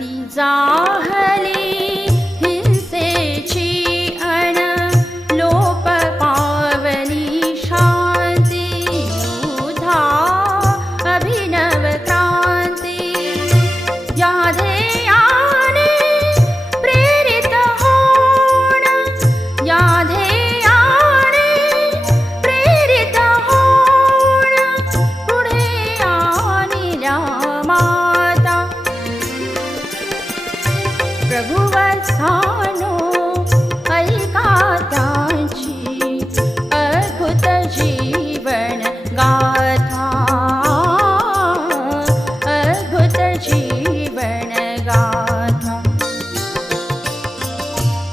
अति जाहली हिंसेची अण लोप पावली शांती युधा अभिनव क्रांती या ध्येयाने प्रेरित होण या ध्येयाने प्रेरित होण पुढे आणिल्या माता प्रभुवत्सानो ऐका त्यांची अद्भुत जीवन गाथा अद्भुत जीवन गाथा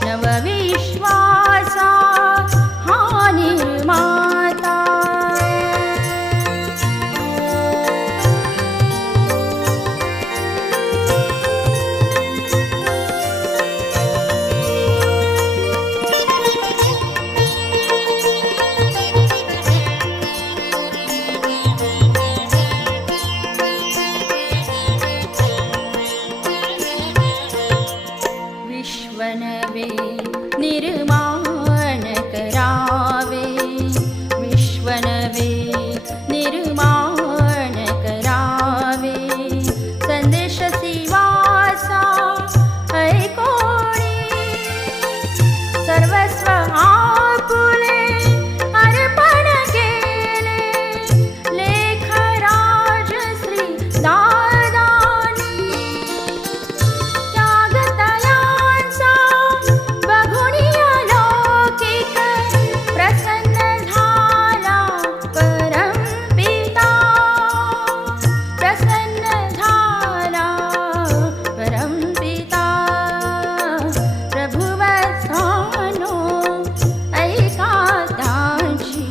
नवविश्वासा हा निर्माता विश्वनवे निर्माण करावे विश्वनवे निर्माण करावे संदेश शिवासा ऐकोणी सर्वस्व आपुले अर्पण केले लेख राजश्री दादानी त्यागतयांचा बघुनी अलौकिक प्रसन्न झाला परमपिता प्रसन्न झाला परमपिता प्रभुवत्सानो ऐका त्यांची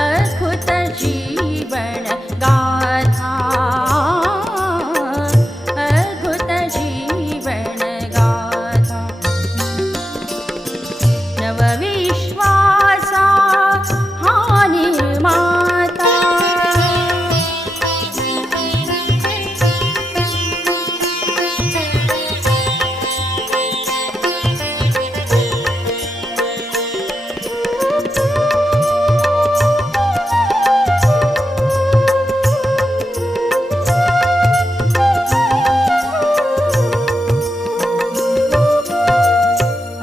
अद्भुत जीवन गाथा अद्भुत जीवन गाथा नवविश्वासा हा निर्माता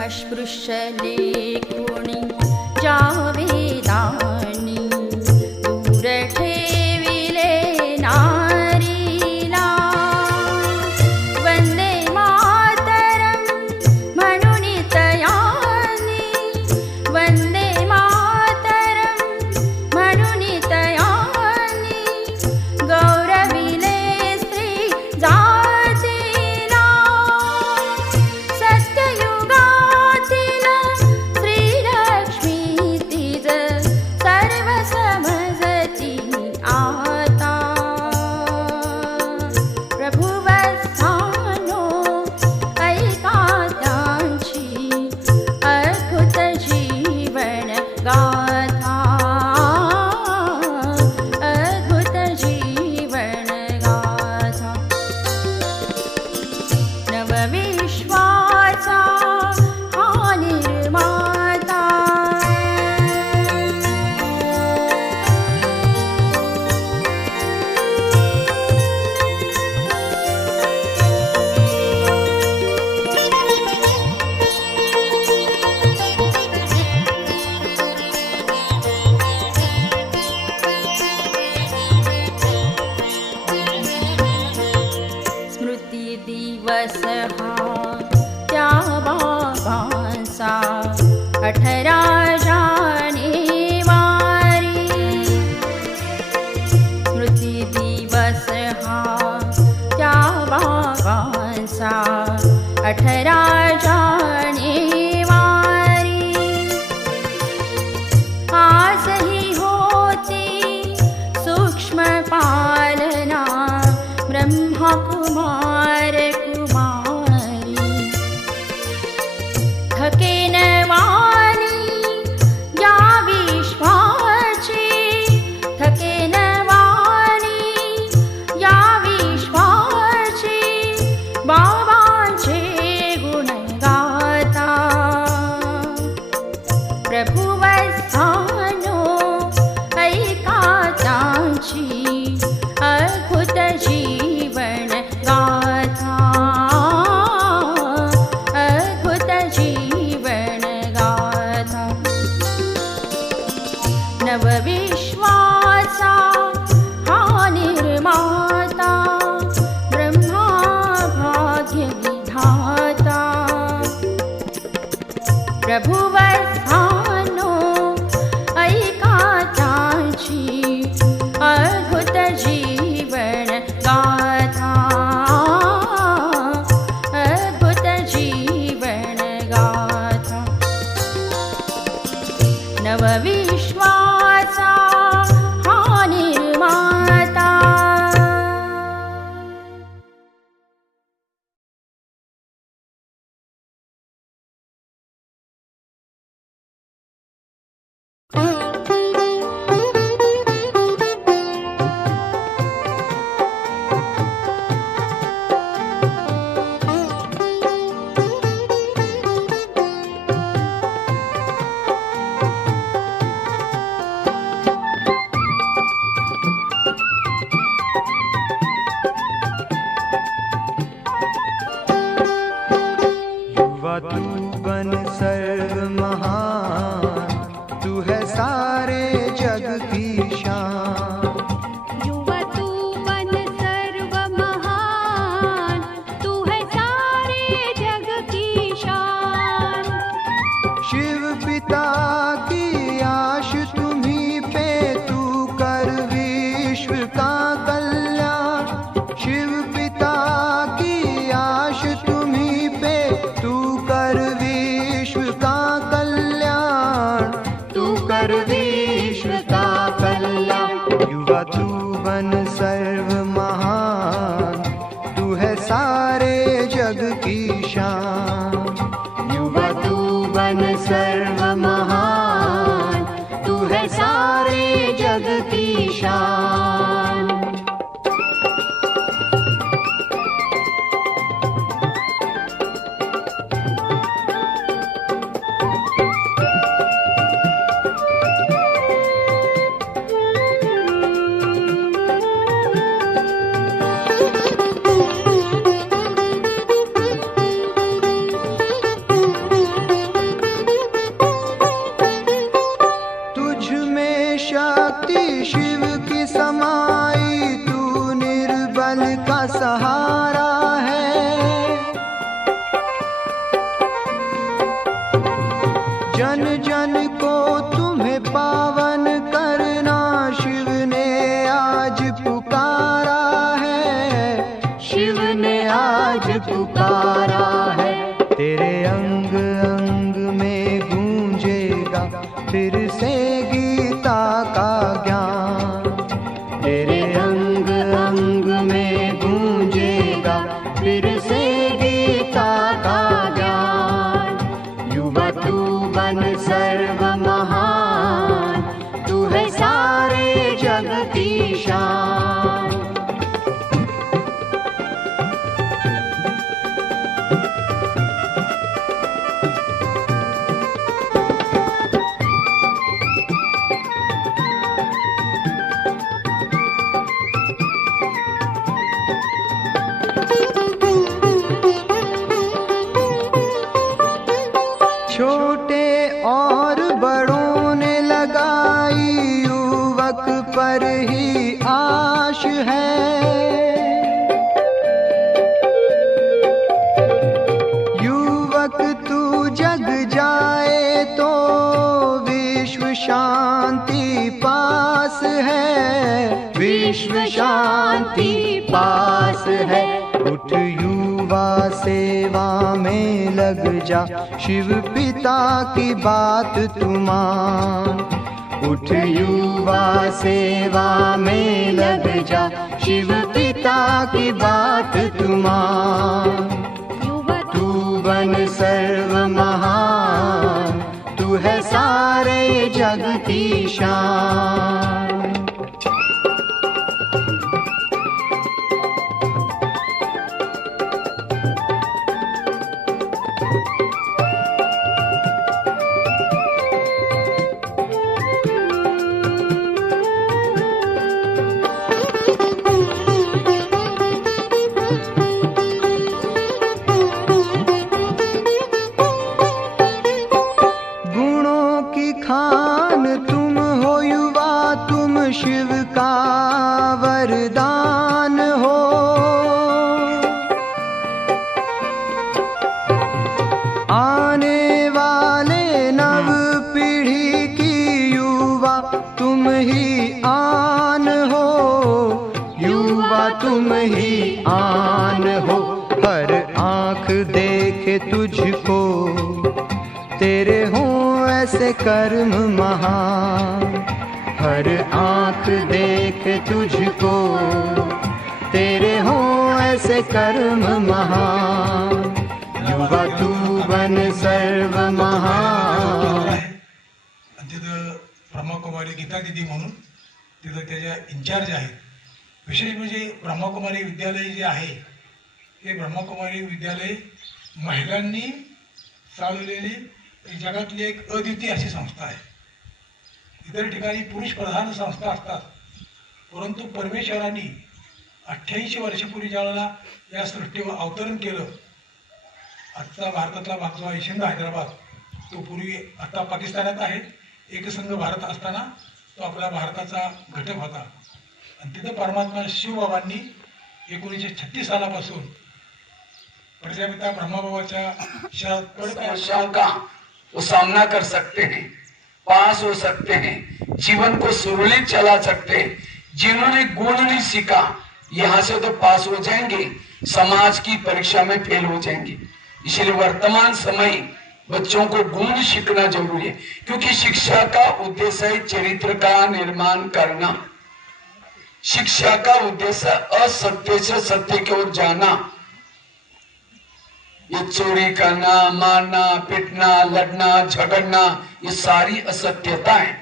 अस्पृश्य लेखुणी जावेदानी दूर ठेविले नारीला वंदे मातरम म्हणून तयानी वंदे मातरम म्हणून तयानी गौरविले स्त्री जातीला सत्ययुगातील श्रीलक्ष्मी तिज सर्व समजती आता प्रभुवत्सानो ऐका त्यांची अद्भुत जीवन गाथा अद्भुत जीवन गाथा नवविश्वासा हा निर्माता स्मृती दिवस हा त्या बाबांचा 18 जानेवारी स्मृती दिवस हा त्या बाबांचा 18 जानेवारी आजही होती सूक्ष्म पालना ब्रह्मकुमार कुमारी थकेन वाणी या विश्वाची थकेन वाणी या विश्वाची बा विधाता। प्रभुवस्थानो ऐकाचाची अद्भुत जीवन गाथा, अद्भुत जीवन गाथा। नवविश्वासा हा निर्माता। तू बन सर्व महान, तू है सारे जग की शान। युवा तू बन सर्व महान, तू है सारे जग की शान। शिव पिता की आश तुम्हीं पे, तू कर विश्व का कल्याण। शिव पिता की आश तुम्हीं पे, तू कर विश्व का कल्याण, तू कर विश्व का कल्याण। युवा तू बन सर्व महान, तू है सारे जग की शान। युवा तू बन सर्व महान, तू है सारे जग की शान। शक्ति शिव की समाई, तू निर्बल का सहारा है। जन जन को तुम्हें पावन करना, शिव ने आज पुकारा है। शिव ने आज पुकारा है। तेरे अंग अंग में गूंजेगा फिर से गीता का ज्ञान। तेरे अंग अंग में गूंजेगा फिर से गीता का ज्ञान। युवा तू बन सर्व महान, तू है सारे जग की शान। छोटे और बड़ों ने लगाई, युवक पर ही आश है। युवक तू जग जाए तो विश्व शांति पास है। विश्व शांति पास है। उठ युवा सेवा में लग जा, शिव पिता की बात तू मान। उठ युवा सेवा में लग जा, शिव पिता की बात तू मान। तू बन सर्व महान, तू है सारे जग की शान। खान तुम हो युवा आँख देखे तुझको, तेरे हों ऐसे कर्म महान। हर आँख देखे तुझको, तेरे हों ऐसे कर्म महान। युवा तू बन सर्व महान। तिथं ब्रह्मकुमारी गीता दिदी म्हणून तिथं त्याच्या इंचार्ज आहेत. विशेष म्हणजे ब्रह्मकुमारी विद्यालय जे आहे हे ब्रह्मकुमारी विद्यालय महिलांनी चालवलेली जगातली एक अद्वितीय अशी संस्था आहे. इतर ठिकाणी पुरुष प्रधान संस्था असतात, परंतु परमेश्वरांनी 88 वर्षापूर्वी ज्यावेळेला या सृष्टीवर अवतरण केलं, आजचा भारतातला भाग जो आहे शिंद हैदराबाद, तो पूर्वी आता पाकिस्तानात आहे. एकसंघ भारत असताना तो आपल्या भारताचा घटक होता. आणि तिथं परमात्मा शिवबाबांनी 1936 सालापासून प्रजापिता ब्रह्मबाबाच्या समस्याओं का वो सामना कर सकते हैं, पास हो सकते हैं, जीवन को सुरक्षित चला सकते हैं. जिन्होंने गुण नहीं सीखा यहाँ से तो पास हो जाएंगे, समाज की परीक्षा में फेल हो जाएंगे. इसलिए वर्तमान समय बच्चों को गुण सीखना जरूरी है, क्योंकि शिक्षा का उद्देश्य है चरित्र का निर्माण करना. शिक्षा का उद्देश्य असत्य से सत्य की ओर जाना. ये चोरी करना, मारना, पीटना, लड़ना, झगड़ना, ये सारी असत्यता है,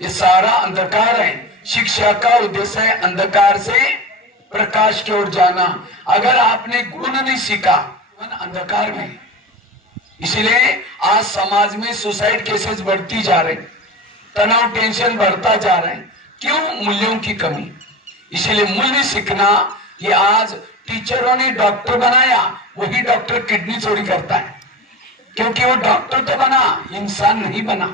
ये सारा अंधकार है. शिक्षा का उद्देश्य है अंधकार से प्रकाश की ओर जाना. अगर आपने गुण नहीं सीखा, अंधकार में. इसलिए आज समाज में सुसाइड केसेस बढ़ती जा रहे, तनाव टेंशन बढ़ता जा रहा है. क्यों? मूल्यों की कमी. इसलिए मूल्य सीखना. ये आज टीचरों ने डॉक्टर बनाया, वही डॉक्टर किडनी चोरी करता है, क्योंकि वो डॉक्टर तो बना, इंसान नहीं बना.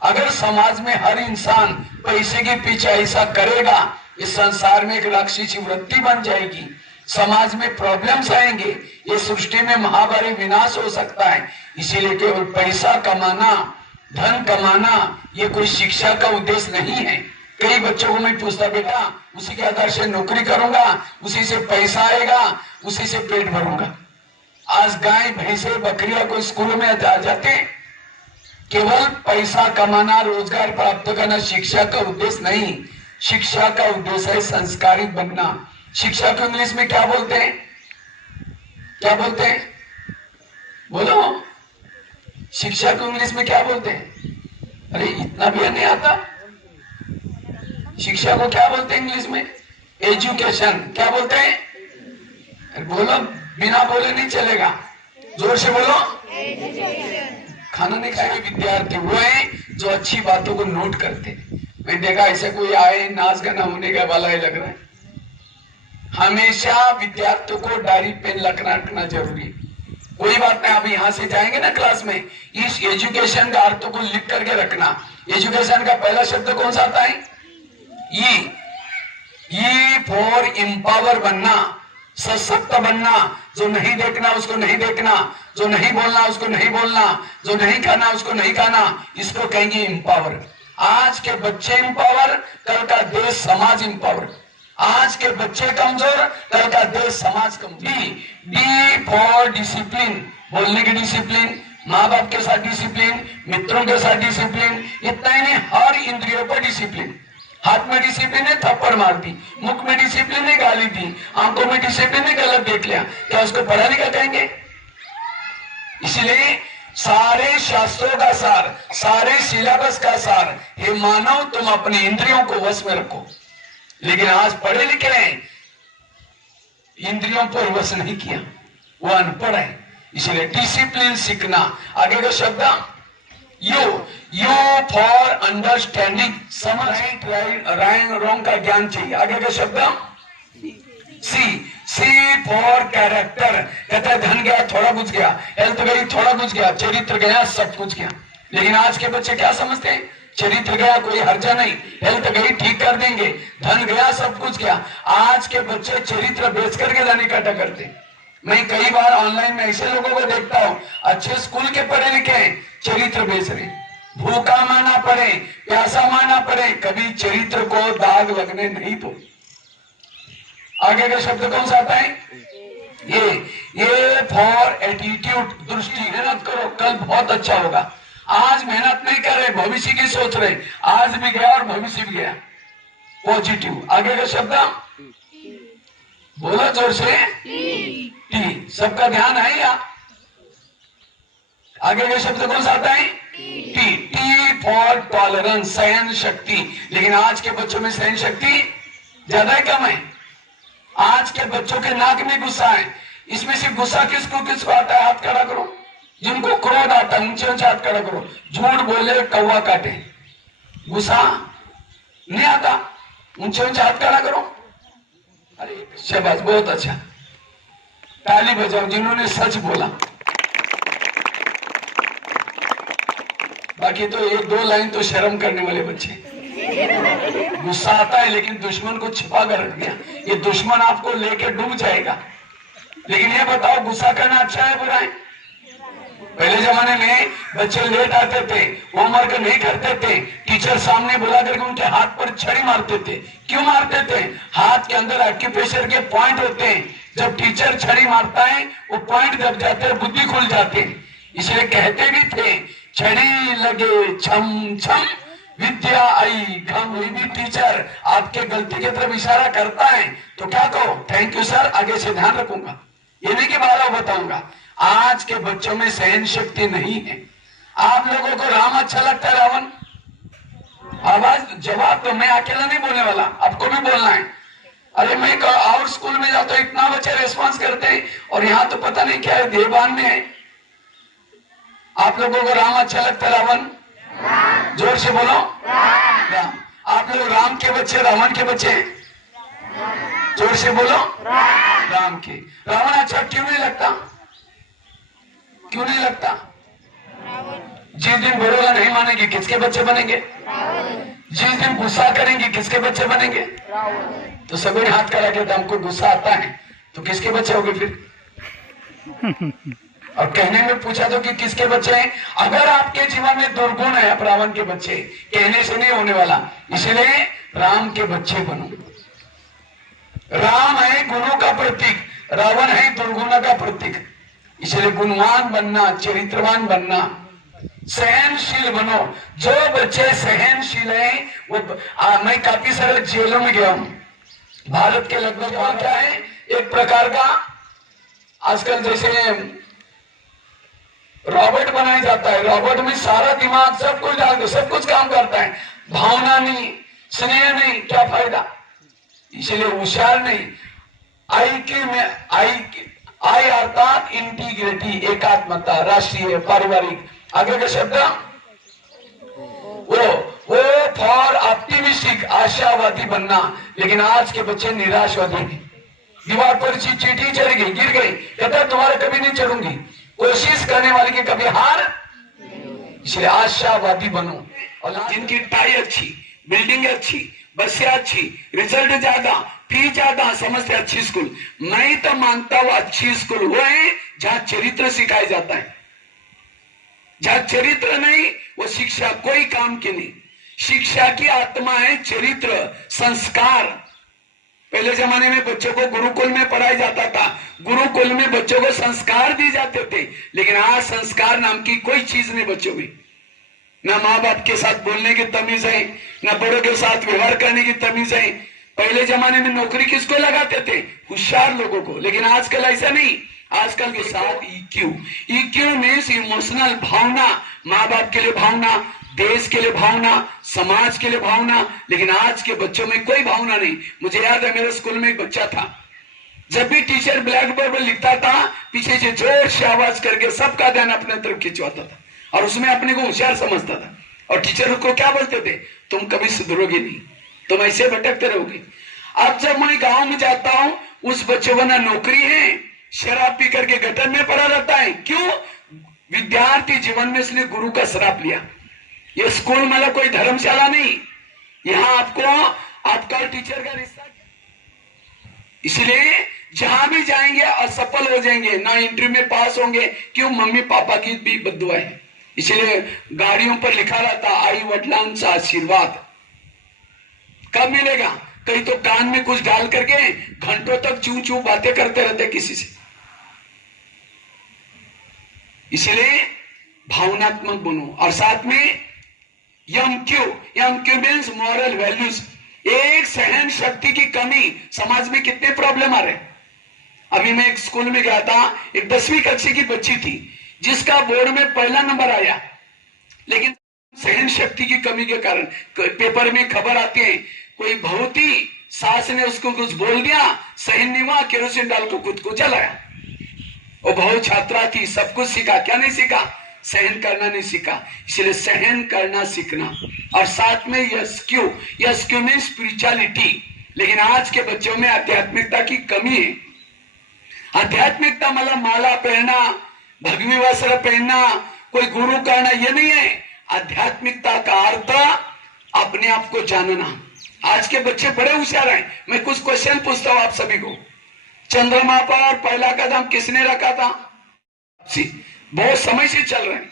अगर समाज में हर इंसान पैसे के पीछे ऐसा करेगा, इस संसार में एक राक्षसी वृत्ति बन जाएगी, समाज में प्रॉब्लम्स आएंगे, ये सृष्टि में महाभारी विनाश हो सकता है. इसीलिए केवल पैसा कमाना, धन कमाना, ये कोई शिक्षा का उद्देश्य नहीं है. कई बच्चों को मैं पूछता, बेटा उसी के आधार से नौकरी करूंगा, उसी से पैसा आएगा, उसी से पेट भरूंगा. आज गाय भैंसे बकरियां को स्कूल में आ जाते, केवल पैसा कमाना, रोजगार प्राप्त करना शिक्षा का उद्देश्य नहीं. शिक्षा का उद्देश्य है संस्कारित बनना. शिक्षा को इंग्लिश में क्या बोलते हैं? क्या बोलते हैं? बोलो, शिक्षा को इंग्लिश में क्या बोलते हैं? अरे इतना भी नहीं आता. शिक्षा को क्या बोलते हैं इंग्लिश में? एजुकेशन. क्या बोलते हैं? अरे बोलो, बिना बोले नहीं चलेगा, जोर से बोलो. खाना नहीं खाए विद्यार्थी वो है जो अच्छी बातों को नोट करते. मैं देखा ऐसे कोई आए नाच गाना होने का वाला ही लग रहा है. हमेशा विद्यार्थियों को डायरी पेन रखना जरूरी है. कोई बात नहीं, आप यहाँ से जाएंगे ना क्लास में, इस एजुकेशन का अर्थ को लिख करके रखना. एजुकेशन का पहला शब्द कौन सा आता है? ई फॉर एम्पावर बनना, सशक्त बनना. जो नहीं देखना उसको नहीं देखना, जो नहीं बोलना उसको नहीं बोलना, जो नहीं खाना उसको नहीं खाना, इसको कहेंगे एम्पावर. आज के बच्चे एम्पावर, कल का देश समाज एम्पावर. आज के बच्चे कमजोर, कल का देश समाज कमजोर. डी फॉर डिसिप्लिन, बोलने की डिसिप्लिन, माँ बाप के साथ डिसिप्लिन, मित्रों के साथ डिसिप्लिन. इतना ही नहीं, हर इंद्रियों पर डिसिप्लिन. हाथ में डिसिप्लिन है, थप्पड़ मार दी. मुख में डिसिप्लिन है, गाली दी. आंखों में डिसिप्लिन है, गलत देख लिया. क्या उसको पढ़ा लिखा कहेंगे? इसलिए सारे शास्त्रों का सार, सारे सिलेबस का सार, हे मानव तुम अपने इंद्रियों को वश में रखो. लेकिन आज पढ़े लिखे हैं, इंद्रियों पर वश नहीं किया, वो अनपढ़ है. इसलिए डिसिप्लिन सीखना. आगे का शब्द यू फॉर अंडरस्टैंडिंग, समझ, राइट रॉन्ग का ज्ञान चाहिए. आगे का शब्द सी फॉर कैरेक्टर. कहता है धन गया थोड़ा कुछ गया, हेल्थ गई थोड़ा कुछ गया, चरित्र गया सब कुछ गया. लेकिन आज के बच्चे क्या समझते हैं? चरित्र गया कोई हर्जा नहीं, हेल्थ गई ठीक कर देंगे, धन गया सब कुछ गया. आज के बच्चे चरित्र बेच करके धन इकट्ठा करते. मैं कई बार ऑनलाइन में ऐसे लोगों को देखता हूं, अच्छे स्कूल के पढ़े लिखे हैं, चरित्र बेच रहे. भूखा माना पड़े, प्यासा माना पड़े, कभी चरित्र को दाग लगने नहीं दो. आगे का शब्द कौन सा आता है? ये फॉर एटीट्यूड, दृष्टि। मेहनत करो, कल बहुत अच्छा होगा। आज मेहनत नहीं कर रहे, भविष्य की सोच रहे, आज भी गया और भविष्य भी गया। पॉजिटिव। आगे का शब्द बोला जोर से, टी। सबका ध्यान है या? आगे का शब्द कौन सा आता है? टी। टी फॉर टॉलरेंस, सहन शक्ति। लेकिन आज के बच्चों में सहन शक्ति ज्यादा है कम है? आज के बच्चों के नाक में गुस्सा है। इसमें से गुस्सा किसको किसको आता है? हाथ खड़ा करो। जिनको क्रोध आता है ऊंचे ऊंचे हाथ खड़ा करो। झूठ बोले कौवा काटे। गुस्सा नहीं आता? ऊंचे ऊंचे हाथ खड़ा करो। अरे शाबाश, बहुत अच्छा। ताली बजाओ जिन्होंने सच बोला। बाकी तो एक दो लाइन तो शर्म करने वाले बच्चे। गुस्सा आता है लेकिन दुश्मन को छिपा कर रख दिया। ये दुश्मन आपको लेके डूब जाएगा। लेकिन ये बताओ, गुस्सा करना अच्छा है बुरा है? पहले जमाने में बच्चे लेट आते थे, होमवर्क नहीं करते थे, टीचर सामने बुला करके उनके हाथ पर छड़ी मारते थे। क्यों मारते थे? हाथ के अंदर एक्यूप्रेशर के पॉइंट होते हैं। जब टीचर छड़ी मारता है वो पॉइंट दब जाते हैं, बुद्धि खुल जाती है। इसलिए कहते भी थे, छड़ी लगे छम छम विद्या आई घम। भी टीचर आपके गलती की तरफ इशारा करता है तो क्या कहो? थैंक यू सर, आगे से ध्यान रखूंगा। ये नहीं कि बारह बताऊंगा। आज के बच्चों में सहन शक्ति नहीं है। आप लोगों को राम अच्छा लगता है रावण? आवाज जवाब तो मैं अकेला नहीं बोलने वाला, आपको भी बोलना है। अरे मैं और स्कूल में जाता हूं, इतना बच्चे रेस्पॉन्स करते हैं और यहाँ तो पता नहीं क्या है, देवान में है। आप लोगों को राम अच्छा लगता है रावण? जोर से बोलो राम। आप लोग राम के बच्चे रावण के बच्चे हैं? जोर से बोलो राम के। रावण अच्छा क्यों नहीं लगता? क्यों नहीं लगता? जिस दिन बड़ोला नहीं मानेंगे किसके बच्चे बनेंगे? जिस दिन गुस्सा करेंगे किसके बच्चे बनेंगे? तो सभी हाथ करा के हमको गुस्सा आता है तो किसके बच्चे होंगे फिर? और कहने में पूछा तो कि किसके बच्चे हैं? अगर आपके जीवन में दुर्गुण है, आप रावण के बच्चे। कहने से नहीं होने वाला, इसलिए राम के बच्चे बनो। राम है गुणों का प्रतीक, रावण है दुर्गुण का प्रतीक। इसलिए गुणवान बनना, चरित्रवान बनना, सहनशील बनो। जो बच्चे सहनशील हैं वो मैं काफी सारे जेलों में गया हूं। भारत के लगभग वहां क्या है, एक प्रकार का आजकल जैसे रॉबोट बनाया जाता है। रॉबोट में सारा दिमाग सब कुछ डाल दो, सब कुछ काम करता है। भावना नहीं, स्नेह नहीं, क्या फायदा? इसलिए होशियार नहीं। आई अर्थात इंटीग्रिटी, एकात्मता, राष्ट्रीय, पारिवारिक। आगे का शब्द वो फॉर ऑप्टिमिस्टिक, आशावादी बनना। लेकिन आज के बच्चे निराशवादी हैं। दीवार पर चींटी चढ़ गई, गिर गई, कहता तुम्हारे कभी नहीं चढ़ूंगी। कोशिश करने वाले की कभी हार। इसलिए आशावादी बनो। और जिनकी टाई अच्छी, बिल्डिंग अच्छी, बसें अच्छी, रिजल्ट ज्यादा, फी ज्यादा, समझते अच्छी स्कूल। मैं तो मानता हूं अच्छी स्कूल वो है जहां चरित्र सिखाया जाता है। जहां चरित्र नहीं वो शिक्षा कोई काम की नहीं। शिक्षा की आत्मा है चरित्र, संस्कार। पहले जमाने में बच्चों को गुरुकुल में पढ़ाया जाता था, गुरुकुल में बच्चों को संस्कार दिए जाते थे। लेकिन आज संस्कार नाम की कोई चीज नहीं बच्चों में। ना माँ बाप के साथ बोलने की तमीज है, ना बड़ों के साथ व्यवहार करने की तमीज है। पहले जमाने में नौकरी किसको लगाते थे? होशियार लोगों को। लेकिन आजकल ऐसा नहीं। आजकल के साथ EQ मीन्स इमोशनल, भावना। माँ बाप के लिए भावना, देश के लिए भावना, समाज के लिए भावना। लेकिन आज के बच्चों में कोई भावना नहीं। मुझे याद है मेरे स्कूल में एक बच्चा था, जब भी टीचर ब्लैक बोर्ड पर लिखता था पीछे से जोर से आवाज करके सबका ध्यान अपने तरफ खिंचवाता था और उसमें अपने को होशियार समझता था। और टीचर को क्या बोलते थे? तुम कभी सुधरोगे नहीं, तुम ऐसे भटकते रहोगे। अब जब मैं गांव में जाता हूं, उस बच्चे को ना नौकरी है, शराब पी करके गटर में पड़ा रहता है। क्यों? विद्यार्थी जीवन में इसने गुरु का श्राप लिया। ये स्कूल मतलब कोई धर्मशाला नहीं, यहाँ आपको आपका टीचर का रिश्ता। इसलिए जहां भी जाएंगे असफल हो जाएंगे, ना इंटरव्यू में पास होंगे। क्यों? मम्मी पापा की भी बद्दुआ है। इसलिए गाड़ियों पर लिखा रहता आई वडिलांचा आशीर्वाद। कब मिलेगा? कहीं तो कान में कुछ डाल करके घंटों तक चू चू बातें करते रहते किसी से। इसलिए भावनात्मक बनो। और साथ में M Q means moral values. एक सहन शक्ति की कमी, समाज में कितने प्रॉब्लम आ रहे हैं। अभी मैं एक स्कूल में गया था, एक 10वीं कक्षा की बच्ची थी जिसका बोर्ड में पहला नंबर आया, लेकिन सहन शक्ति की कमी के कारण पेपर में खबर आती है कोई बहुत ही सास ने उसको कुछ बोल दिया, सहन नहीं हुआ, केरोसिन डाल को खुद को जलाया। वो बहुत छात्रा थी, सब कुछ सीखा, क्या नहीं सीखा, सहन करना नहीं सीखा। इसलिए सहन करना सीखना। और साथ में यस्क्यू में स्पिरिचुअलिटी। लेकिन आज के बच्चों में आध्यात्मिकता की कमी है। आध्यात्मिकता मतलब माला पहनना, भगवी वस्त्र पहनना, कोई गुरु करना, ये नहीं है। आध्यात्मिकता का अर्थ अपने आप को जानना। आज के बच्चे बड़े होशियार हैं। मैं कुछ क्वेश्चन पूछता हूं आप सभी को। चंद्रमा पर पहला कदम किसने रखा था? बहुत समय से चल रहे हैं,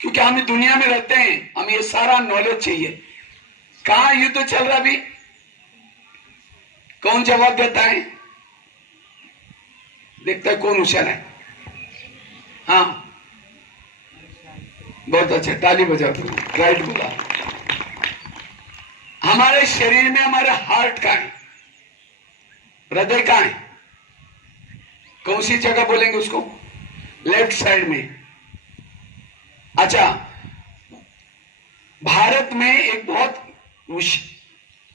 क्योंकि हम दुनिया में रहते हैं, हमें ये सारा नॉलेज चाहिए। कहां युद्ध चल रहा अभी? कौन जवाब देता है? देखता है कौन होशियार है। हाँ, बहुत अच्छा, ताली बजाओ तुम, राइट बोला। हमारे शरीर में हमारे हार्ट का है, हृदय का है। कौन सी जगह बोलेंगे उसको? लेफ्ट साइड में। अच्छा, भारत में एक बहुत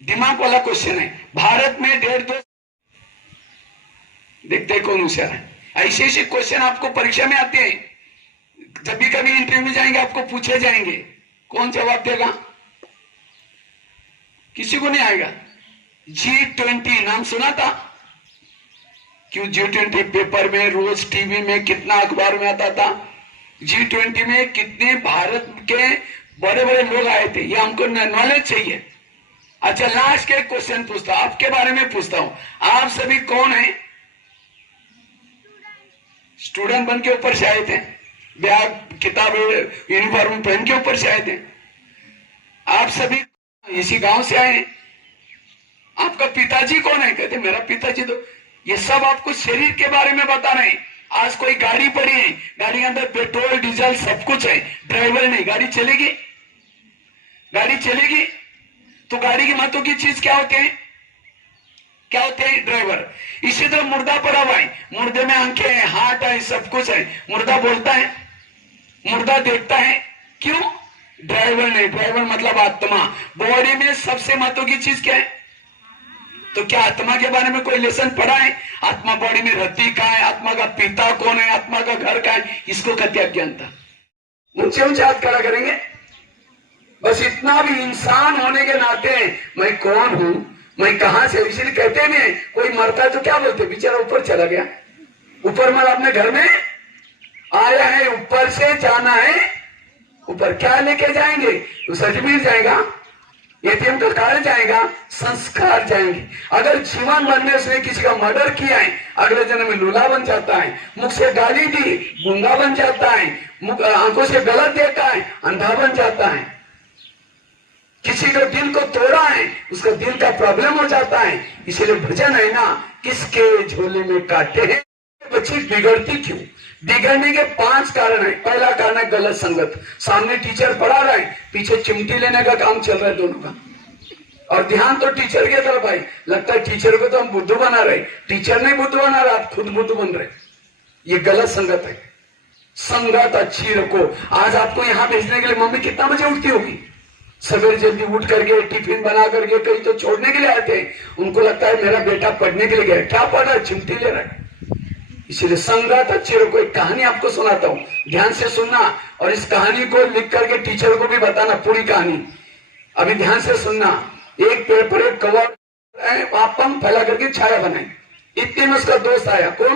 दिमाग वाला क्वेश्चन है। भारत में 1.5-2, देखते कौन होशियार है। ऐसे ऐसे क्वेश्चन आपको परीक्षा में आते हैं। जब भी कभी इंटरव्यू जाएंगे आपको पूछे जाएंगे, कौन जवाब देगा? किसी को नहीं आएगा। G20 नाम सुना था? क्यों G20 पेपर में, रोज टीवी में, कितना अखबार में आता था। G20 में कितने भारत के बड़े बड़े लोग आए थे, ये हमको नॉलेज चाहिए। अच्छा, लास्ट के क्वेश्चन पूछता हूं, आपके बारे में पूछता हूं। आप सभी कौन है? स्टूडेंट बन के ऊपर से आए थे, बैग किताब यूनिफॉर्म पहन के ऊपर से आए थे। आप सभी इसी गांव से आए हैं। आपका पिताजी कौन है? कहते मेरा पिताजी तो, ये सब आपको शरीर के बारे में बता रहे हैं। आज कोई गाड़ी पड़ी है, गाड़ी के अंदर पेट्रोल डीजल सब कुछ है, ड्राइवर नहीं, गाड़ी चलेगी? गाड़ी चलेगी तो गाड़ी की महत्व की चीज क्या होते हैं? क्या होते हैं? ड्राइवर। इसी तरह मुर्दा पड़ा हुआ है, मुर्दे में आंखें हैं, हाथ है, सब कुछ है, मुर्दा बोलता है, मुर्दा देखता है, क्यों? ड्राइवर नहीं। ड्राइवर मतलब आत्मा। बॉडी में सबसे महत्व की चीज क्या है? तो क्या आत्मा के बारे में कोई लेसन पढ़ा है? आत्मा बॉडी में रहती कहाँ है, आत्मा का पिता कौन है, आत्मा का घर कहाँ है, इसको कहते अज्ञानता। ऊंचे ऊंचे हाथ खड़ा करेंगे। बस इतना भी इंसान होने के नाते मैं कौन हूं, मैं कहां से, इसलिए कहते हैं कोई मरता है तो क्या बोलते, बेचारा ऊपर चला गया। ऊपर मतलब अपने घर में आया है, ऊपर से जाना है। ऊपर क्या लेके जाएंगे? तो सर्टिफिकेट जाएगा, एटीएम का कार्ड जाएगा, संस्कार जाएंगे। अगर जीवन भर में उसने किसी का मर्डर किया है, अगले जन्म में लूला बन जाता है। मुख से गाली दी, गूंगा बन जाता है। आंखों से गलत देखा है, अंधा बन जाता है। किसी को दिल को तोड़ा है, उसका दिल का प्रॉब्लम हो जाता है। इसलिए भजन है ना, किसके झोले में काटे हैं। बच्ची बिगड़ती क्यों? बिगड़ने के 5 कारण है। पहला कारण है गलत संगत। सामने टीचर पढ़ा रहा है, पीछे चिमटी लेने का काम चल रहा है दोनों का, और ध्यान तो टीचर के तरफ भाई। लगता है टीचर को तो हम बुद्धू बना रहे, टीचर नहीं बुद्धू बना रहा, आप खुद बुद्धू बन रहे। ये गलत संगत है। संगत अच्छी रखो। आज आपको यहाँ भेजने के लिए मम्मी कितना बजे उठती होगी? सवेरे जल्दी उठ करके टिफिन बना करके कहीं तो छोड़ने के लिए आते हैं। उनको लगता है मेरा बेटा पढ़ने के लिए गया, क्या पढ़ रहा है? चिमटी ले रहा है। इसलिए संगत अच्छी रखो। एक कहानी आपको सुनाता हूँ, ध्यान से सुनना, और इस कहानी को लिख करके टीचर को भी बताना, पूरी कहानी। अभी ध्यान से सुनना। एक पेड़ पर एक कौवा वहां पंख फैला करके छाया बनाई। इतने में उसका दोस्त आया। कौन?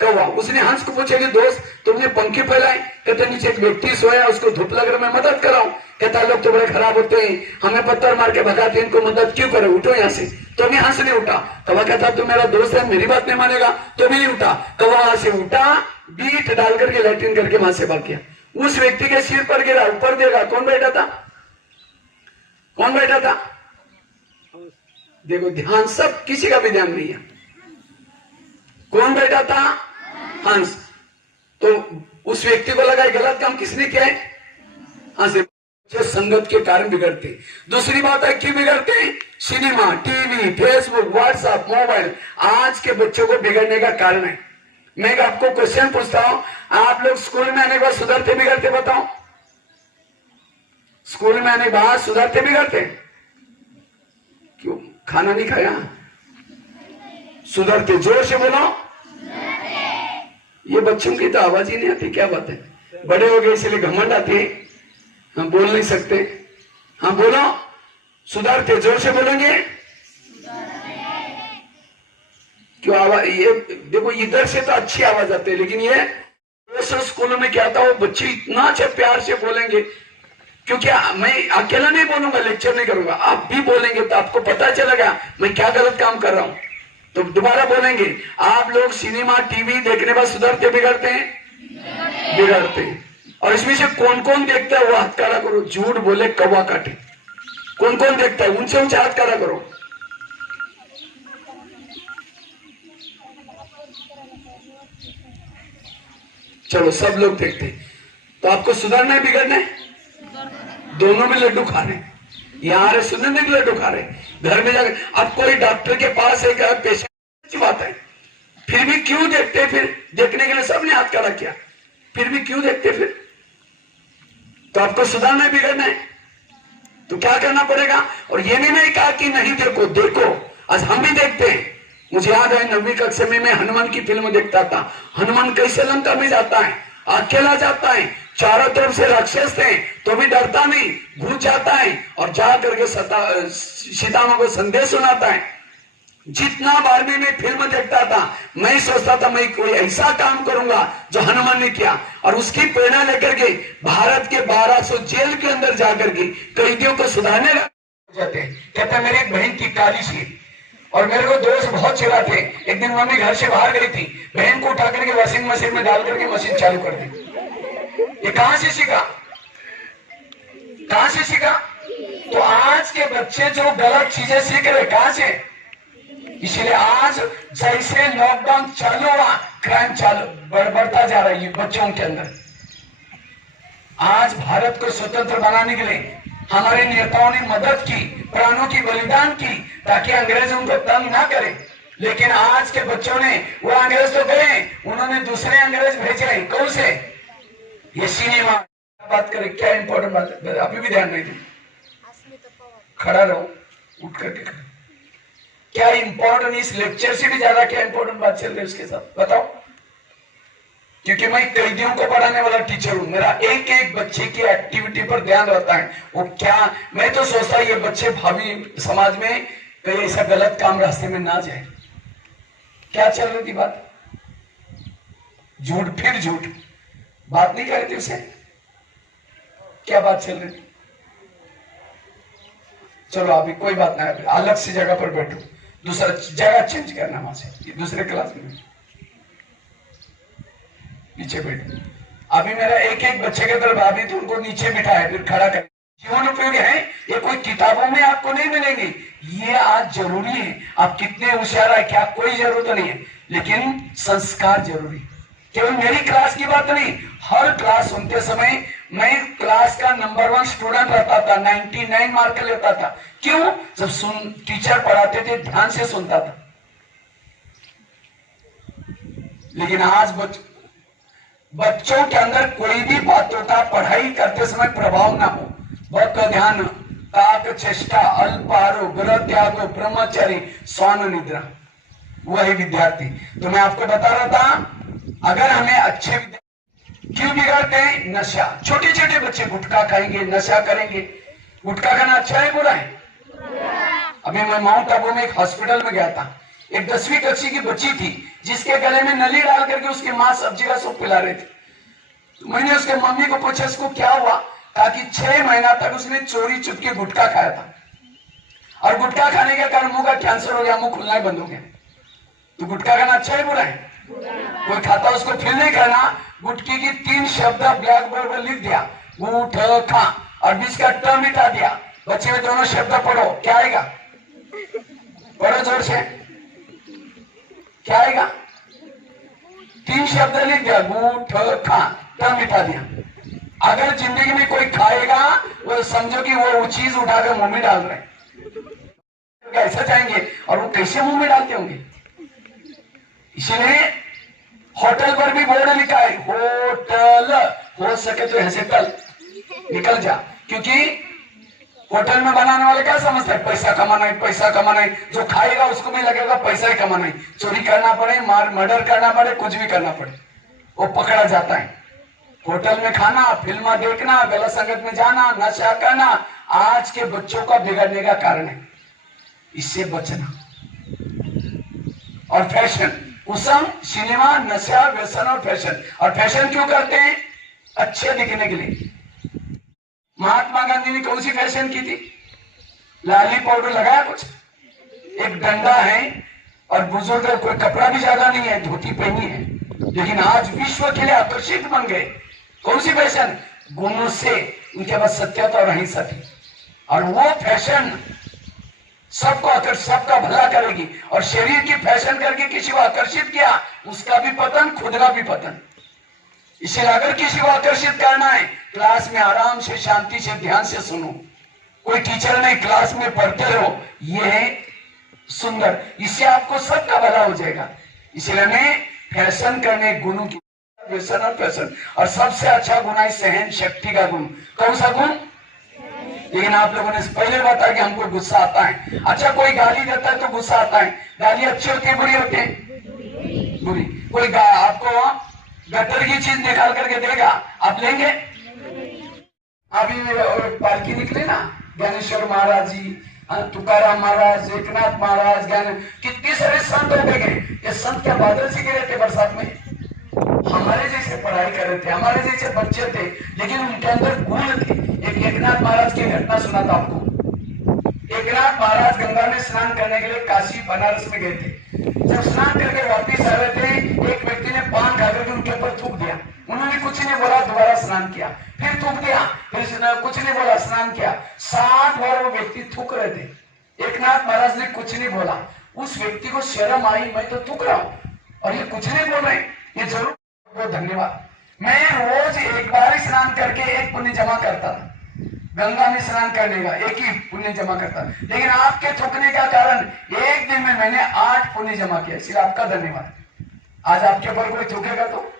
कौवा। उसने हंस को पूछा कि दोस्त तुमने पंखे फैलाए? कहते नीचे एक व्यक्ति सोया, उसको धूप लग रहा, मैं मदद कराऊं। कहता लोग तो बड़े खराब होते हैं, हमें पत्थर मार के भगाते हैं, इनको मदद क्यों करे, उठो यहाँ से। तो भी हंस नहीं उठा। कौवा कहता तू मेरा दोस्त है, मेरी बात नहीं मानेगा, तो भी नहीं उठा। कौवा वहां से उठा, बीट डाल करके लैट्रिन करके वहां से भाग गया। उस व्यक्ति के सिर पर गिरा, ऊपर देगा। कौन बैठा था? कौन बैठा था? देखो ध्यान, सब किसी का भी ध्यान नहीं है। कौन बैठा था? हंस। तो उस व्यक्ति को लगा गलत काम किसने किया है, हाँ से संगत के कारण बिगड़ते। दूसरी बात है क्यों बिगड़ते हैं, cinema, TV, Facebook, WhatsApp, mobile आज के बच्चों को बिगड़ने का कारण है। मैं आपको क्वेश्चन पूछता हूं, आप लोग स्कूल में आने के बाद सुधरते बिगड़ते, बताओ? स्कूल में आने के बाद सुधरते बिगड़ते? क्यों, खाना नहीं खाया? सुधरते, जोर से बोलो। ये बच्चों की तो आवाज ही नहीं आती, क्या बात है? बड़े हो गए इसलिए घमंड आती है, हम बोल नहीं सकते। हाँ बोलो, सुधरते, जोर से बोलेंगे। क्यों आवाज, ये देखो इधर से तो अच्छी आवाज आती है, लेकिन ये स्कूलों में क्या था, वो बच्चे इतना अच्छे प्यार से बोलेंगे, क्योंकि मैं अकेला नहीं बोलूंगा, लेक्चर नहीं करूंगा, आप भी बोलेंगे तो आपको पता चलेगा मैं क्या गलत काम कर रहा हूं, तो दोबारा बोलेंगे। आप लोग सिनेमा, टीवी देखने बाद सुधरते बिगड़ते हैं? बिगड़ते हैं। और इसमें से कौन कौन देखता है वो हाथ खड़ा करो, झूठ बोले कौवा काटे। कौन कौन देखता है, ऊंचे ऊंचे हाथ खड़ा करो। चलो सब लोग देखते हैं। तो आपको सुधरना है बिगड़ना है? दोनों में लड्डू खा रहे, यहाँ रहे सुनने के लड्डू खा रहे, घर में जाकर। अब कोई डॉक्टर के पास एक पेशेंट, अच्छी बात है, फिर भी क्यों देखते? फिर देखने के लिए सबने हाथ खड़ा किया, फिर भी क्यों देखते? फिर तो आपको सुधारना है बिगड़ना है? तो क्या करना पड़ेगा? और ये भी नहीं कहा कि नहीं देखो, देखो, आज हम भी देखते हैं। मुझे याद है 9वीं कक्षा में मैं हनुमान की फिल्म देखता था। हनुमान कैसे लंका में जाता है, अकेला जाता है, चारों तरफ से राक्षस थे तो भी डरता नहीं, घुस जाता है और जा करके सीता मां को संदेश सुनाता है। जितना बार भी मैं फिल्म देखता था, मैं सोचता था मैं कोई ऐसा काम करूंगा जो हनुमान ने किया, और उसकी प्रेरणा लेकर के भारत के 1200 जेल के अंदर जाकर के कैदियों को सुधारने जाते हैं। कहता मेरी एक बहन थी काली सी, और मेरे को दोस्त बहुत चिल्लाते। एक दिन मम्मी घर से बाहर गई थी, बहन को उठा करके वॉशिंग मशीन में डाल करके मशीन चालू कर दी। ये कहां से सीखा? कहां से सीखा? तो आज के बच्चे जो गलत चीजें सीख रहे, कहां से? इसलिए आज जैसे लॉकडाउन चालू हुआ, क्राइम चालू बढ़ता जा रहा है बच्चों के अंदर। आज भारत को स्वतंत्र बनाने के लिए हमारे नेताओं ने मदद की, प्राणों की बलिदान की, ताकि अंग्रेज उनको तंग ना करे। लेकिन आज के बच्चों ने, वो अंग्रेज तो गए, उन्होंने दूसरे अंग्रेज भेजे। कौन से? ये सिनेमा। बात करें, क्या इंपॉर्टेंट बात है, अभी भी ध्यान नहीं दी, खड़ा रहो, उठ करके खड़ा। क्या इंपॉर्टेंट, इस लेक्चर से भी ज्यादा क्या इंपॉर्टेंट बात चल रही है उसके साथ, बताओ? क्योंकि मैं कैदियों को पढ़ाने वाला टीचर हूं, मेरा एक एक बच्चे की एक्टिविटी पर ध्यान रहता है। वो क्या, मैं तो सोचता ये बच्चे भावी समाज में कहीं ऐसा गलत काम रास्ते में ना जाए। क्या चल रही थी बात? झूठ, फिर झूठ, बात नहीं कर रहे थे उसे, क्या बात चल रही थी? चलो अभी कोई बात ना, अलग सी जगह पर बैठो, दूसरा जगह चेंज करना, वहां से दूसरे क्लास में नीचे बैठो। अभी मेरा एक एक बच्चे के तरफ, अभी तो उनको नीचे बिठाया, फिर खड़ा कर। जीवन उपयोगी है, ये कोई किताबों में आपको नहीं मिलेंगे, ये आज जरूरी है। आप कितने होशियार है क्या, कोई जरूरत नहीं है, लेकिन संस्कार जरूरी है। केवल मेरी क्लास की बात नहीं, हर क्लास सुनते समय मैं क्लास का नंबर 1 स्टूडेंट रहता था, 99 मार्क लेता था। क्यों? जब टीचर पढ़ाते थे ध्यान से सुनता था। लेकिन आज बच्चों के अंदर कोई भी बातों का पढ़ाई करते समय प्रभाव ना हो। बहुत ध्यान, ताक चेष्टा, अल्पारो, ग्रह त्यागो, ब्रह्मचारी, स्वान निद्रा, वही विद्यार्थी। तो मैं आपको बता रहा था, अगर हमें अच्छे क्यों बिगाड़ते हैं? नशा। छोटे छोटे बच्चे गुटखा खाएंगे, नशा करेंगे। गुटखा खाना अच्छा है बुरा है? अभी मैं माउंट आबू में एक हॉस्पिटल में गया था, एक 10वीं कक्षा की बच्ची थी जिसके गले में नली डाल करके उसकी माँ सब्जी का सूप पिला रही थी। तो मैंने उसके मम्मी को पूछा इसको क्या हुआ, ताकि 6 महीना तक उसने चोरी चुपके गुटखा खाया था, और गुटखा खाने के कारण मुंह का कैंसर हो गया, मुंह खुलना ही बंद हो गया। तो गुटखा खाना अच्छा है बुरा है? कोई खाता उसको फिर नहीं खाना। गुटकी की 3 शब्द ब्लैक बोर्ड पर लिख दिया, गुटखा, और बीच का ट मिटा दिया। बच्चे में दोनों शब्द पढ़ो, क्या आएगा? पढ़ो जोर से, क्या आएगा? 3 शब्द लिख दिया, गू ठ खा, ट मिटा दिया। अगर जिंदगी में कोई खाएगा वो समझो कि वो चीज उठाकर मुंह में डाल रहे हैं, कैसा चाहेंगे और वो कैसे मुंह में डालते होंगे। इसलिए होटल पर भी बोर्ड लिखा है, होटल, हो सके तो ऐसे टल निकल जा, क्योंकि होटल में बनाने वाले क्या समझते हैं, पैसा कमाना है, पैसा कमाना है। जो खाएगा उसको भी लगेगा पैसा ही कमाना है, चोरी करना पड़े, मर्डर करना पड़े, कुछ भी करना पड़े, वो पकड़ा जाता है। होटल में खाना, फिल्म देखना, गलत संगत में जाना, नशा करना आज के बच्चों का बिगड़ने का कारण है, इससे बचना। और फैशन, कुसम, सिनेमा, नशा, व्यसन और फैशन। और फैशन क्यों करते हैं, अच्छे दिखने के लिए। महात्मा गांधी ने कौन सी फैशन की थी, लाली पाउडर लगाया कुछ, एक डंडा है और बुजुर्ग कोई कपड़ा भी ज्यादा नहीं है, धोती पहनी है, लेकिन आज विश्व के लिए आकर्षित बन गए। कौन सी फैशन, गुणों से, उनके पास सत्यता और अहिंसा थी। और वो फैशन सबको आकर्षित, सबका भला करेगी। और शरीर की फैशन करके किसी को आकर्षित किया, उसका भी पतन, खुद का भी पतन। इसलिए अगर किसी को आकर्षित करना है, क्लास में आराम से, शांति से, ध्यान से सुनो। कोई टीचर नहीं, क्लास में पढ़ते रहो, ये है सुंदर, इससे आपको सबका भला हो जाएगा। इसलिए हमें फैशन करने, गुणों की, व्यसन और फैशन। और सबसे अच्छा गुण है सहन शक्ति का गुण। कौन सा गुण, लेकिन आप लोगों ने पहले बताया कि हमको गुस्सा आता है। अच्छा, कोई गाली देता है तो गुस्सा आता है, गाली अच्छी होती है बुरी होती है, बुरी। कोई आपको गटर की चीज निकाल करके देगा, आप लेंगे? अभी पालकी निकले ना, ज्ञानेश्वर महाराज जी, तुकाराम महाराज, एकनाथ महाराज, ज्ञान, कितने सारे संत हो गए। ये संत क्या बादल से गिरे थे बरसात में, हमारे जैसे पढ़ाई कर रहे थे, हमारे जैसे बच्चे थे, लेकिन उनके अंदर गुण थे। एक एकनाथ महाराज की घटना सुना था आपको। एकनाथ महाराज गंगा में स्नान करने के लिए काशी बनारस में गए थे। जब स्नान करके वापिस आ रहे थे, एक व्यक्ति ने पान खा करके उनके ऊपर थूक दिया। उन्होंने कुछ नहीं बोला, दोबारा स्नान किया, फिर थूक दिया, फिर कुछ नहीं बोला, स्नान किया। 7 बार वो व्यक्ति थूक रहे थे। एकनाथ महाराज ने कुछ नहीं बोला। उस व्यक्ति को शर्म आई, मैं तो थूक रहा हूं और ये कुछ नहीं बोल रहे, ये जरूर बहुत धन्यवाद। मैं रोज एक बार ही स्नान करके एक पुण्य जमा करता था, गंगा में स्नान करने का एक ही पुण्य जमा करता, लेकिन आपके थूकने का कारण एक दिन में मैंने 8 पुण्य जमा किया, इसलिए आपका धन्यवाद। आज आपके ऊपर कोई थूकेगा तो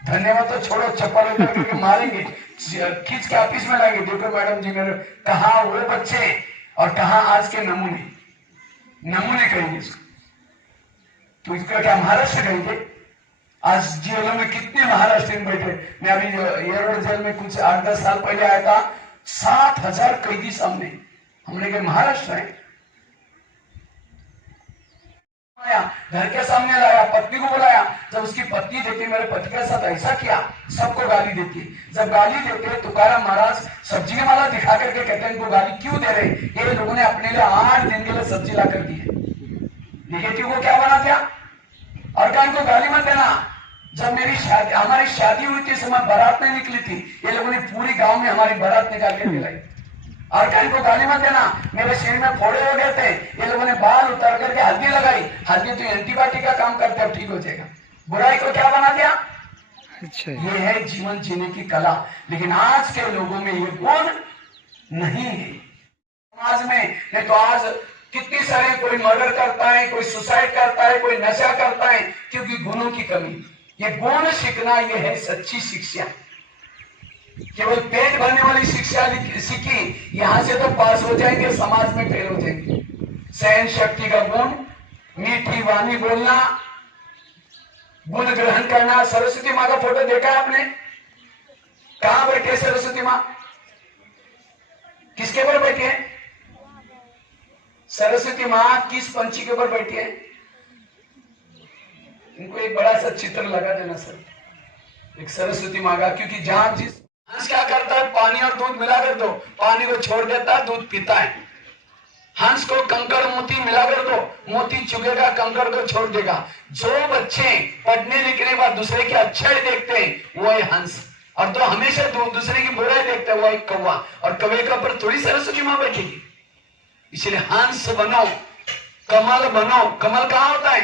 धन्यवाद तो छोड़ो, चप्पल करके मारेंगे, खींच के ऑफिस में लाएंगे। देखो मैडम जी, मेरे कहा वो बच्चे और कहा आज के नमूने, नमूने कहेंगे इसको, तो इसका क्या महाराष्ट्र कहेंगे। आज जेलों में कितने महाराष्ट्रियन बैठे। मैं अभी एयरपोर्ट जेल में कुछ 8-10 साल पहले आया था, 7,000 कैदी सामने। हमने कहा महाराष्ट्र है, घर के सामने लाया, पत्नी को बुलाया। जब उसकी पत्नी देखती मेरे पति के साथ ऐसा किया, सबको गाली देती। जब गाली देते, तुकाराम महाराज सब्जी का माला दिखा करके कहते हैं इनको गाली क्यों दे रहे, ये लोगों ने अपने लिए 8 दिन के लिए सब्जी ला कर दी है। निगेटिव को क्या बना दिया, और कहा इनको गाली मत देना। जब मेरी शादी, हमारी शादी हुई थी, समय बारात नहीं निकली थी, ये लोगों ने पूरी गांव में हमारी बारात निकाल के मिलाई। और कहीं को गाली मत देना, मेरे शरीर में फोड़े हो गए थे, ये लोगों ने बाल उतार करके हल्दी लगाई। हल्दी तो एंटीबायोटिक का काम करते हैं, ठीक हो जाएगा। बुराई को क्या बना दिया। अच्छा, ये है जीवन जीने की कला। लेकिन आज के लोगों में ये गुण नहीं है समाज में। नहीं तो आज कितनी सारे, कोई मर्डर करता है, कोई सुसाइड करता है, कोई नशा करता है, क्योंकि गुणों की कमी। ये गुण सीखना, ये है सच्ची शिक्षा। केवल पेट भरने वाली शिक्षा सीखी, यहां से तो पास हो जाएंगे, समाज में फेल हो जाएंगे। सहन शक्ति का गुण, मीठी वाणी बोलना, गुण ग्रहण करना। सरस्वती माँ का फोटो देखा है आपने, कहां बैठे सरस्वती माँ, किसके ऊपर बैठी है सरस्वती माँ, किस पंछी के ऊपर बैठी है। इनको एक बड़ा सा चित्र लगा देना सर, एक सरस्वती माँ का, क्योंकि जहां जिस हंस क्या करता है, पानी और दूध मिला कर दो, पानी को छोड़ देता है, दूध पीता है। हंस को कंकड़ मोती मिला कर दो, मोती चुगेगा, कंकड़ को छोड़ देगा। जो बच्चे पढ़ने लिखने के बाद दूसरे की अच्छाई देखते हैं, वो है हंस, और जो हमेशा दूसरे की बुराई देखते हैं, वो एक कौवा। और कौवे के ऊपर थोड़ी सरस्वती माँ बैठेगी। इसलिए हंस बनो, कमल बनो। कमल कहाँ होता है,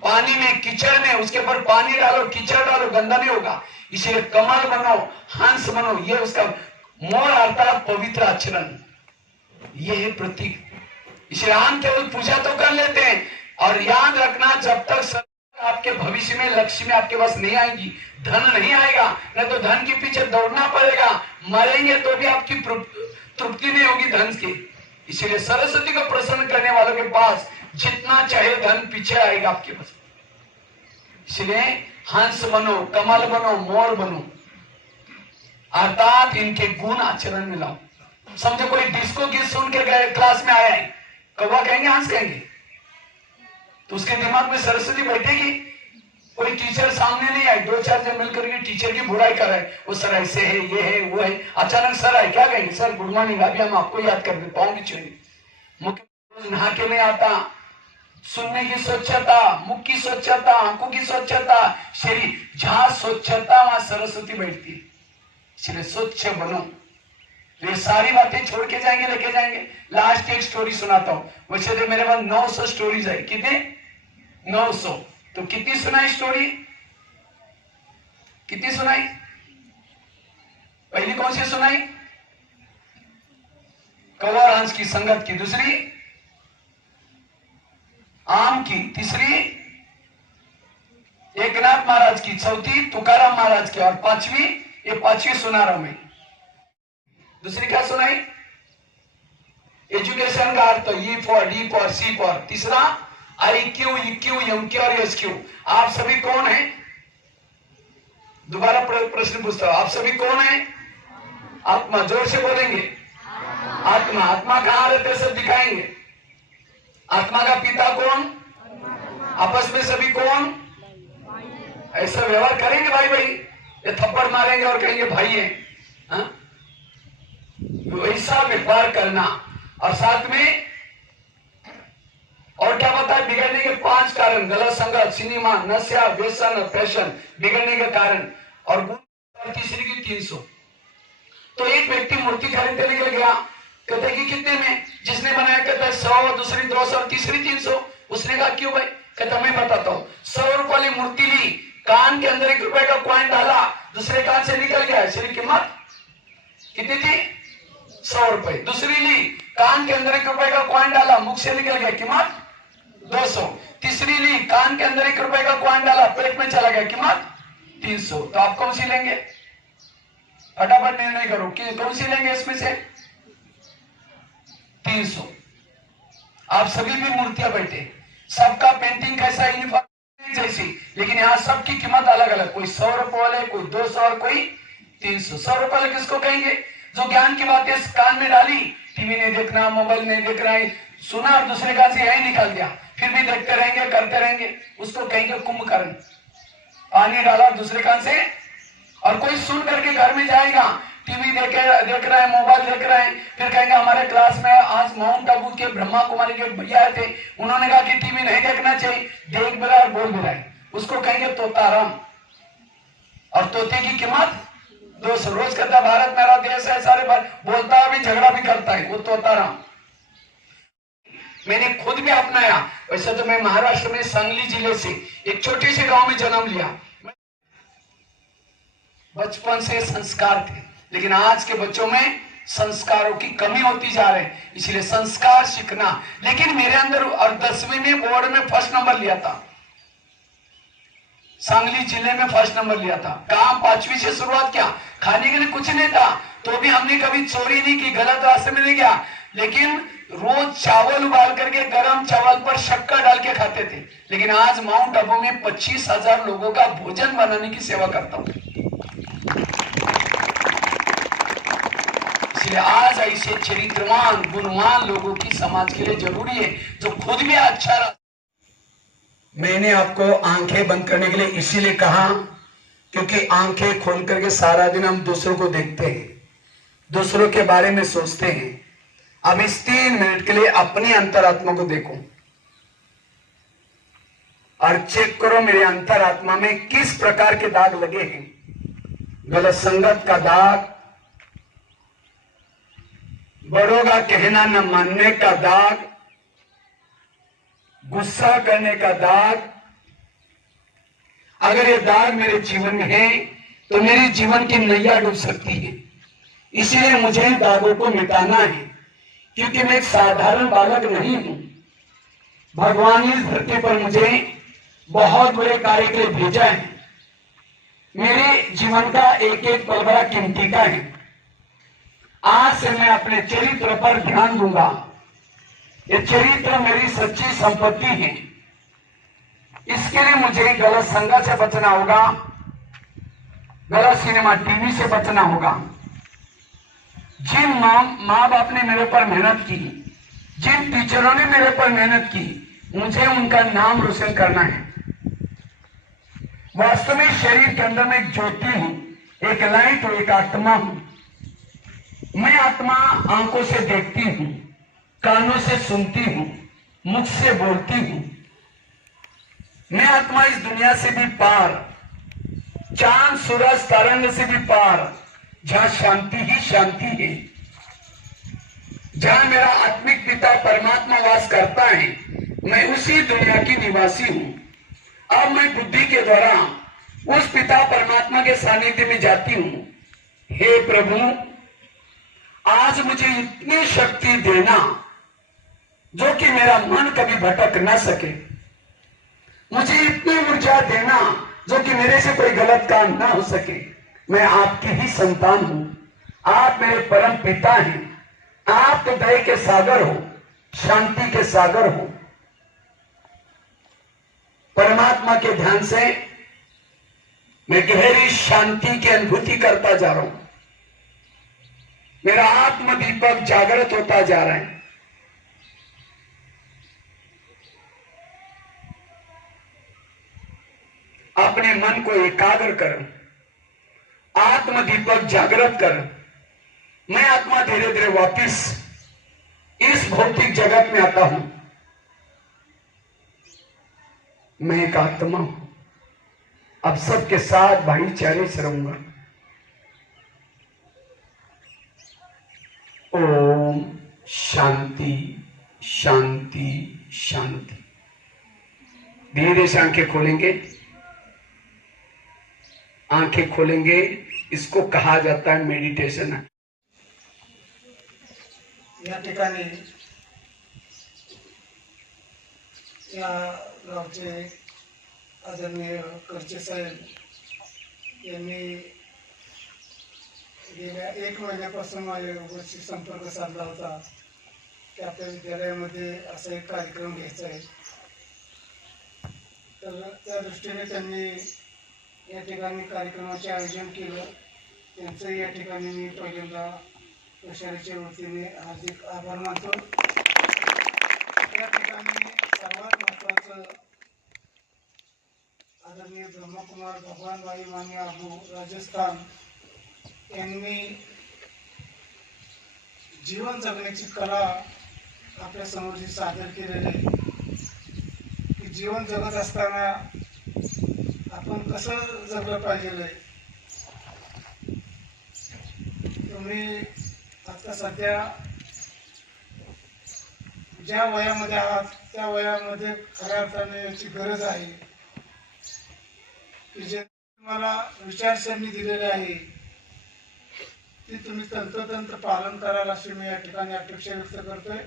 पानी में, कीचड़ में, उसके ऊपर पानी डालो, कीचड़ डालो, गंदा नहीं होगा। इसीलिए कमल बनो, हंस बनो, ये उसका मोर अर्थात पवित्र आचरण, ये है प्रतीक। इसलिए हम केवल पूजा तो कर लेते हैं, और याद रखना जब तक आपके भविष्य में, लक्ष्य में आपके पास नहीं आएगी, धन नहीं आएगा, नहीं तो धन के पीछे दौड़ना पड़ेगा, मरेंगे तो भी आपकी तृप्ति नहीं होगी धन की। इसीलिए सरस्वती को प्रसन्न करने वालों के पास जितना चाहे धन पीछे आएगा आपके पास। इसलिए हंस बनो, कमल बनो, मोर बनो, अर्थात इनके गुण आचरण में लाओ। समझो कोई डिस्को गीत सुन के गए, क्लास में आया है, कौवा कहेंगे, हंस कहेंगे, तो उसके दिमाग में सरस्वती बैठेगी। कोई टीचर सामने नहीं आए, दो चार जन मिलकर के टीचर की बुराई कर रहे हैं, वो सर ऐसे है, ये है, वो है, अचानक सर आए, क्या कहेंगे, सर गुड मॉर्निंग, अभी हम आपको याद कर दें, पाँव की छुएंगे। मुख्य नहा के नहीं आता, सुनने की स्वच्छता, मुख की स्वच्छता, आंखों की स्वच्छता, शरीर जहां स्वच्छता वहां सरस्वती बैठती है। इसलिए स्वच्छ बनो। ये सारी बातें छोड़ के जाएंगे, लेके जाएंगे। लास्ट एक स्टोरी सुनाता हूं। वैसे तो मेरे पास 900 स्टोरीज है। कितने? 900। तो कितनी सुनाई स्टोरी? कितनी सुनाई? पहली कौन सी सुनाई? कौवा और हंस की संगत की। दूसरी आम की। तीसरी एकनाथ महाराज की। चौथी तुकाराम महाराज की। और पांचवी, ये पांचवी सुना रहा हूं मैं। दूसरी क्या सुनाई? एजुकेशन का अर्थ, E for, D for, C for. तीसरा IQ, EQ, MQ और SQ। आप सभी कौन हैं? दोबारा प्रश्न पूछता हूं, आप सभी कौन हैं? आत्मा। जोर से बोलेंगे, आत्मा। आत्मा कहां रहते सब दिखाएंगे। आत्मा का पिता कौन? आपस में सभी कौन? ऐसा व्यवहार करेंगे भाई भाई, ये थप्पड़ मारेंगे और कहेंगे भाई है। वैसा व्यवहार करना। और साथ में और क्या बताया? बिगड़ने के 5 कारण। गलत संगत, सिनेमा, नशा, व्यसन, फैशन, बिगड़ने के कारण। और तीसरी की 300। तो एक व्यक्ति मूर्ति खरीदने के लिए गया, कहते कि कितने में? जिसने बनाया कहता है 100, दूसरी 200 और तीसरी 300। उसने कहा क्यों भाई? कहता मैं बताता हूँ। 100 रुपए वाली मूर्ति ली, कान के अंदर 1 रुपए का कॉइन डाला, दूसरे कान से निकल गया। इसकी कीमत कितनी थी? 100 रुपए। दूसरी ली, कान के अंदर 1 रुपए का कॉइन डाला, मुख से निकल गया, कीमत 200। तीसरी ली, कान के अंदर 1 रुपए का कॉइन डाला, पेट में चला गया, कीमत 300। तो आप कौन सी लेंगे? फटाफट निर्णय करो कि कौन सी लेंगे इसमें से? 300। आप सभी भी मूर्तियां बैठे, सबका पेंटिंग कैसा? यूनिफॉर्म जैसी, लेकिन यहाँ सबकी कीमत अलग अलग। कोई 100 रुपए वाले, कोई 200 और कोई 300। 100 रुपए वाले किसको कहेंगे? जो ज्ञान की बातें कान में डाली, टीवी नहीं देखना, मोबाइल नहीं देख रहा है, सुना और दूसरे कान से यही निकाल दिया, फिर भी देखते रहेंगे, करते रहेंगे, उसको कहेंगे कुंभकर्ण। पानी डाला दूसरे कान से। और कोई सुन करके घर में जाएगा, टीवी देख रहा है, मोबाइल देख रहा है, फिर कहेंगे हमारे क्लास में आज माउंट आबू के ब्रह्मा कुमारी के भैया थे, उन्होंने कहा कि टीवी नहीं देखना चाहिए, देख भी रहा है, बोल भी रहा है, उसको कहेंगे तोताराम। और तोते की कीमत 200। रोज कहता भारत मेरा देश है, सारे बार बोलता है, भी झगड़ा भी करता है, वो तोताराम। मैंने खुद भी अपनाया। वैसे तो मैं महाराष्ट्र में सांगली जिले से एक छोटे से गांव में जन्म लिया। बचपन से संस्कार थे, लेकिन आज के बच्चों में संस्कारों की कमी होती जा रही है। इसलिए संस्कार सीखना। लेकिन मेरे अंदर, और 10वीं में बोर्ड में फर्स्ट नंबर लिया था, सांगली जिले में फर्स्ट नंबर लिया था। काम 5वीं से शुरुआत किया। खाने के लिए कुछ नहीं था, तो भी हमने कभी चोरी नहीं की, गलत रास्ते में नहीं गया, लेकिन रोज चावल उबाल करके गरम चावल पर शक्कर डाल के खाते थे। लेकिन आज माउंट आबू में 25,000 लोगों का भोजन बनाने की सेवा करता हूं। इसलिए आज ऐसे चरित्रवान, गुणवान लोगों की समाज के लिए जरूरी है, जो खुद भी अच्छा। मैंने आपको आंखें बंद करने के लिए इसीलिए कहा, क्योंकि आंखें खोल करके सारा दिन हम दूसरों को देखते हैं, दूसरों के बारे में सोचते हैं। अब इस 3 मिनट के लिए अपनी अंतरात्मा को देखो और चेक करो मेरे अंतरात्मा में किस प्रकार के दाग लगे हैं। गलत संगत का दाग, बड़ों का कहना न मानने का दाग, गुस्सा करने का दाग, अगर ये दाग मेरे जीवन में है तो मेरे जीवन की नैया डूब सकती है। इसीलिए मुझे इन दागों को मिटाना है, क्योंकि मैं एक साधारण बालक नहीं हूं। भगवान इस धरती पर मुझे बहुत बड़े कार्य के लिए भेजा है। मेरे जीवन का एक एक पल बड़ा कीमती का है। आज से मैं अपने चरित्र पर ध्यान दूंगा। ये चरित्र मेरी सच्ची संपत्ति है। इसके लिए मुझे गलत संगत से बचना होगा, गलत सिनेमा टीवी से बचना होगा। जिन माँ बाप ने मेरे पर मेहनत की, जिन टीचरों ने मेरे पर मेहनत की, मुझे उनका नाम रोशन करना है। वास्तव में शरीर के अंदर मैं एक ज्योति हूं, एक लाइट हूं, एक आत्मा हूं। मैं आत्मा आंखों से देखती हूं, कानों से सुनती हूं, मुख से बोलती हूं। मैं आत्मा इस दुनिया से भी पार, चांद सूरज तरंग से भी पार, जहां शांति ही शांति है, जहां मेरा आत्मिक पिता परमात्मा वास करता है, मैं उसी दुनिया की निवासी हूं। अब मैं बुद्धि के द्वारा उस पिता परमात्मा के सानिध्य में जाती हूं। हे प्रभु, आज मुझे इतनी शक्ति देना जो कि मेरा मन कभी भटक न सके। मुझे इतनी ऊर्जा देना जो कि मेरे से कोई गलत काम ना हो सके। मैं आपकी ही संतान हूं, आप मेरे परम पिता हैं। आप तो दया के सागर हो, शांति के सागर हो। परमात्मा के ध्यान से मैं गहरी शांति की अनुभूति करता जा रहा हूं। मेरा आत्म दीपक जागृत होता जा रहा है। अपने मन को एकाग्र कर, आत्म दीपक जागृत कर। मैं आत्मा धीरे धीरे वापिस इस भौतिक जगत में आता हूं। मैं एक आत्मा हूं, अब सबके साथ भाईचारे से रहूंगा। ओम शांति शांति शांति। धीरे से आंखें खोलेंगे, आंखें खोलेंगे। इसको कहा जाता है मेडिटेशन। या ठिकाणी या गावचे आदरणीय करचे साहेब यांनी गेल्या 1 महिन्यापासून माझ्याशी संपर्क साधला होता की आपल्या विद्यालयामध्ये असा एक कार्यक्रम घ्यायचा आहे। तर त्या दृष्टीने त्यांनी या ठिकाणी कार्यक्रमाचे आयोजन केलं। त्यांचं या ठिकाणी मी पहिल्यांदा प्रशालेच्या वतीने हार्दिक आभार मानतो। या ठिकाणी सर्वात महत्त्वाचं आदरणीय ब्रह्मकुमार भगवान भाई मान्य आबू राजस्थान यांनी जीवन जगण्याची कला आपल्या समोर जी सादर केलेली आहे की जीवन जगत असताना आपण कसं जगलं पाहिजे। तुम्ही आता सध्या ज्या वयामध्ये आहात त्या वयामध्ये खऱ्या अर्थाने याची गरज आहे की जे तुम्हाला विचारसरणी दिलेली आहे ती तुम्ही तंतोतंत पालन कराल अशी मी या ठिकाणी अपेक्षा व्यक्त करतोय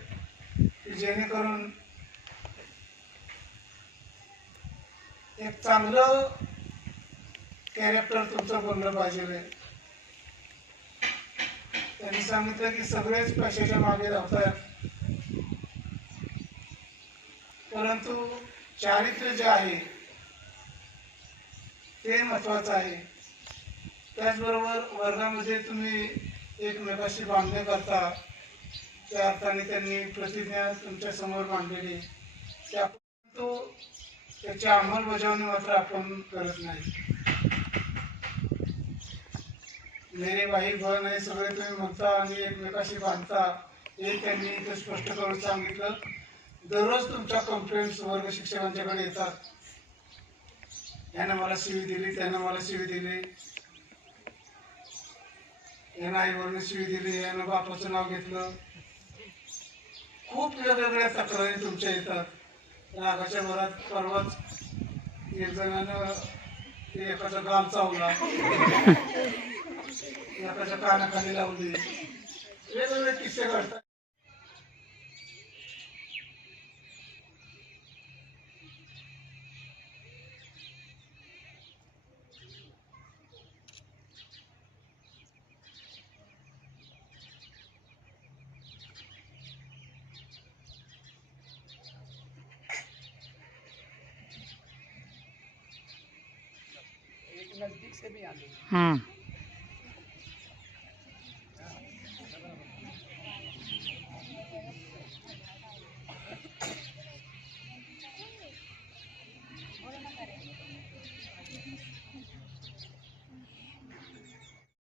की जेणेकरून एक चांगलं कॅरेक्टर तुमचं बनलं पाहिजे। त्यांनी सांगितलं की सगळेच पैशाच्या मागे धावतात, परंतु चारित्र्य जे आहे ते महत्वाचं आहे। त्याचबरोबर वर्गामध्ये तुम्ही एकमेकाशी बांधणे करता, त्या अर्थाने त्यांनी प्रतिज्ञा तुमच्या समोर मांडलेली, परंतु त्याची अंमलबजावणी मात्र आपण करत नाही। मेरे भाई बहन हे सगळे तुम्ही म्हणता आणि एकमेकाशी बांधता, हे त्यांनी इथे स्पष्ट करून सांगितलं। दररोज तुमच्या कंप्लेंट्स वर्ग शिक्षकांच्याकडे येतात, यानं मला शिवी दिली, त्यानं मला शिवी दिली, यानं आईवरनं शिवी दिली, यानं बापाचं नाव घेतलं। खूप वेगवेगळ्या तक्रारी तुमच्या येतात। रागाच्या भरात परवाच एक जणानं ते एकाचा गाल चावला, एकाच्या कानाखाली लावली, वेगवेगळे किस्से घडतात. एक नजदीक से भी आगे हम्म